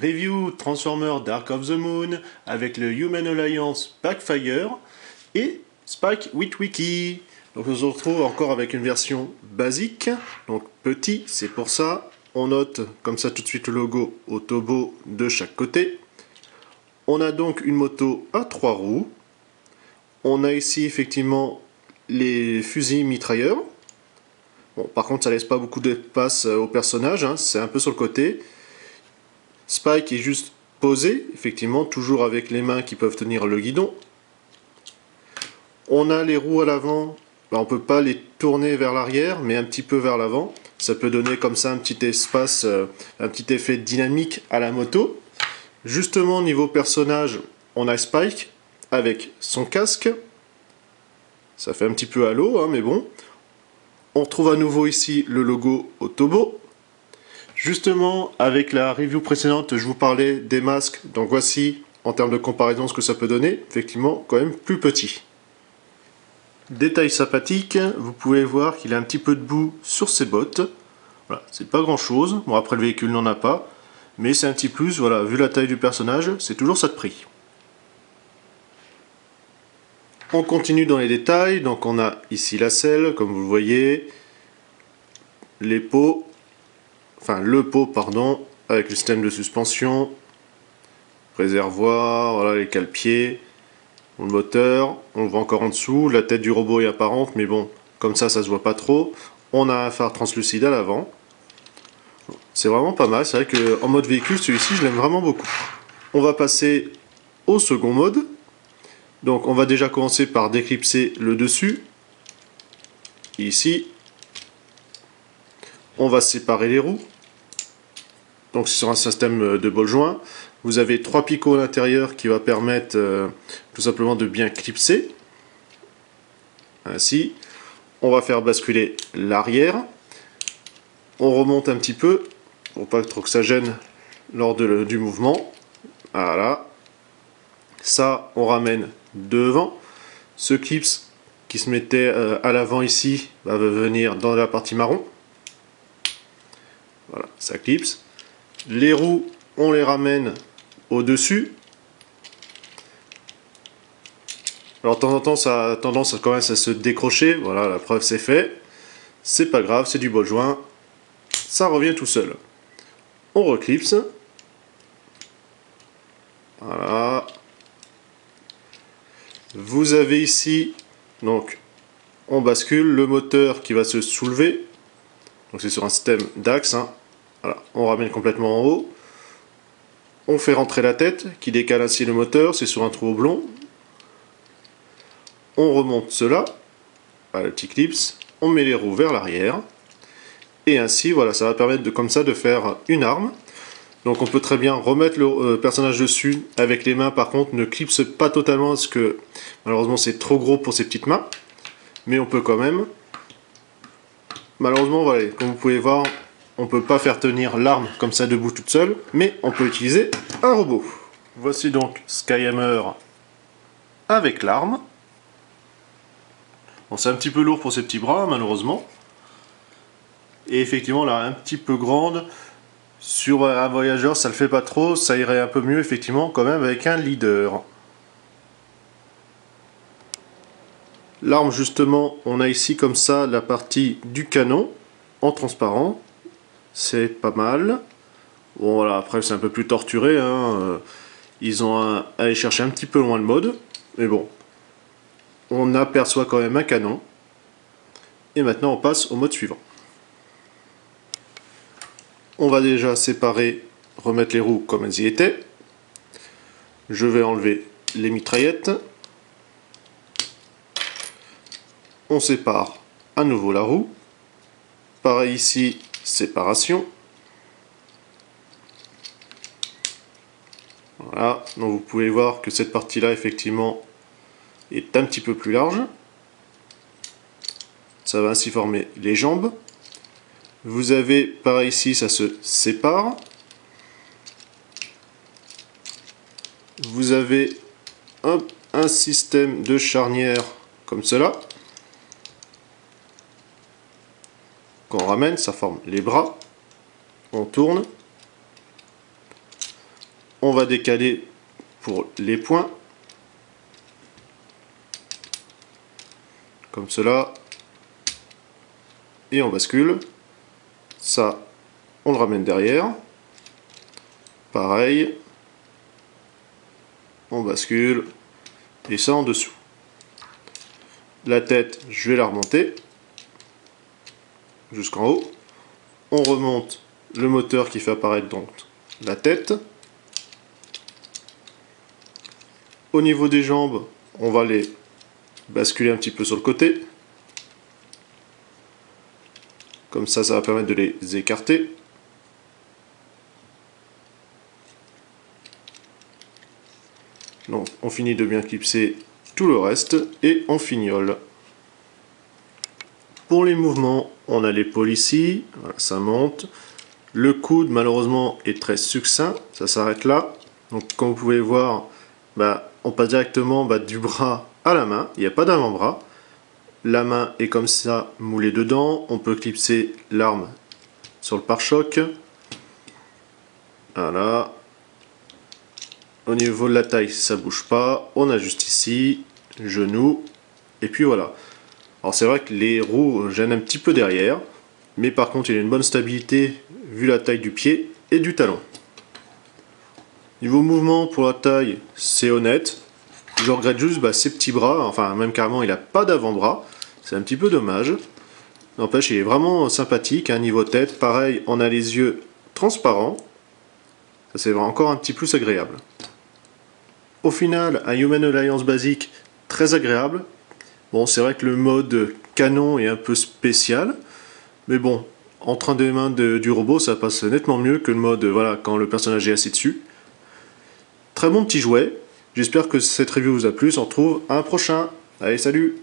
Review Transformers Dark of the Moon avec le Human Alliance Backfire et Spike Witwicky. Donc on se retrouve encore avec une version basique, donc petit, c'est pour ça. On note comme ça tout de suite le logo Autobo de chaque côté. On a donc une moto à 3 roues. On a ici effectivement les fusils mitrailleurs. Bon, par contre ça laisse pas beaucoup d'espace au personnage, hein, c'est un peu sur le côté. Spike est juste posé, effectivement, toujours avec les mains qui peuvent tenir le guidon. On a les roues à l'avant, on ne peut pas les tourner vers l'arrière, mais un petit peu vers l'avant. Ça peut donner comme ça un petit espace, un petit effet dynamique à la moto. Justement, niveau personnage, on a Spike avec son casque. Ça fait un petit peu halo, hein, mais bon. On retrouve à nouveau ici le logo Autobo. Justement, avec la review précédente, je vous parlais des masques. Donc voici, en termes de comparaison, ce que ça peut donner. Effectivement, quand même plus petit. Détail sympathique, vous pouvez voir qu'il a un petit peu de boue sur ses bottes. Voilà, c'est pas grand chose. Bon, après le véhicule n'en a pas. Mais c'est un petit plus, voilà, vu la taille du personnage, c'est toujours ça de prix. On continue dans les détails. Donc on a ici la selle, comme vous le voyez. Les pots. Enfin, le pot, pardon, avec le système de suspension. Réservoir, voilà les cale-pieds, le moteur, on le voit encore en dessous, la tête du robot est apparente, mais bon, comme ça se voit pas trop. On a un phare translucide à l'avant. C'est vraiment pas mal, c'est vrai qu'en mode véhicule, celui-ci, je l'aime vraiment beaucoup. On va passer au second mode. Donc on va déjà commencer par déclipser le dessus. Ici, on va séparer les roues. Donc c'est sur un système de ball joint. Vous avez 3 picots à l'intérieur qui va permettre tout simplement de bien clipser. Ainsi, on va faire basculer l'arrière. On remonte un petit peu pour pas trop que ça gêne lors du mouvement. Voilà. Ça, on ramène devant. Ce clips qui se mettait à l'avant ici va venir dans la partie marron. Voilà, ça clipse. Les roues, on les ramène au-dessus. Alors de temps en temps, ça a tendance quand même à se décrocher. Voilà, la preuve c'est fait. C'est pas grave, c'est du ball joint. Ça revient tout seul. On reclipse. Voilà. Vous avez ici, donc, on bascule le moteur qui va se soulever. Donc c'est sur un système d'axe. Hein. Voilà, on ramène complètement en haut. On fait rentrer la tête qui décale ainsi le moteur. C'est sur un trou oblong. On remonte cela. Voilà, le petit clips. On met les roues vers l'arrière. Et ainsi, voilà, ça va permettre de, comme ça de faire une arme. Donc on peut très bien remettre le personnage dessus avec les mains. Par contre, ne clipse pas totalement parce que malheureusement c'est trop gros pour ses petites mains. Mais on peut quand même. Malheureusement, voilà, comme vous pouvez voir, on ne peut pas faire tenir l'arme comme ça debout toute seule. Mais on peut utiliser un robot. Voici donc Skyhammer avec l'arme. Bon, c'est un petit peu lourd pour ses petits bras, malheureusement. Et effectivement, là, un petit peu grande. Sur un voyageur, ça le fait pas trop. Ça irait un peu mieux, effectivement, quand même, avec un leader. L'arme, justement, on a ici, comme ça, la partie du canon, en transparent. C'est pas mal. Bon, voilà, après, c'est un peu plus torturé. Hein. Ils ont à aller chercher un petit peu loin le mode. Mais bon, on aperçoit quand même un canon. Et maintenant, on passe au mode suivant. On va déjà séparer, remettre les roues comme elles y étaient. Je vais enlever les mitraillettes. On sépare à nouveau la roue. Pareil ici, séparation. Voilà, donc vous pouvez voir que cette partie-là, effectivement, est un petit peu plus large. Ça va ainsi former les jambes. Vous avez, pareil ici, ça se sépare. Vous avez un système de charnière comme cela. Quand on ramène, ça forme les bras. On tourne. On va décaler pour les points. Comme cela. Et on bascule. Ça, on le ramène derrière. Pareil. On bascule. Et ça en dessous. La tête, je vais la remonter. Jusqu'en haut. On remonte le moteur qui fait apparaître donc la tête. Au niveau des jambes, on va les basculer un petit peu sur le côté. Comme ça va permettre de les écarter. Donc on finit de bien clipser tout le reste et on fignole. Pour les mouvements, on a l'épaule ici, voilà, ça monte. Le coude malheureusement est très succinct, ça s'arrête là. Donc comme vous pouvez voir, on passe directement du bras à la main, il n'y a pas d'avant-bras. La main est comme ça moulée dedans, on peut clipser l'arme sur le pare-choc. Voilà. Au niveau de la taille, ça bouge pas. On ajuste ici, genou, et puis voilà. Alors c'est vrai que les roues gênent un petit peu derrière, mais par contre il y a une bonne stabilité vu la taille du pied et du talon. Niveau mouvement pour la taille, c'est honnête. Je regrette juste ses petits bras, enfin même carrément il n'a pas d'avant-bras. C'est un petit peu dommage. N'empêche, il est vraiment sympathique. Niveau tête, pareil, on a les yeux transparents. Ça c'est encore un petit plus agréable. Au final, un Human Alliance basique très agréable. Bon, c'est vrai que le mode canon est un peu spécial, mais bon, entre des mains du robot, ça passe nettement mieux que le mode voilà, quand le personnage est assis dessus. Très bon petit jouet. J'espère que cette review vous a plu. On se retrouve à un prochain. Allez, salut!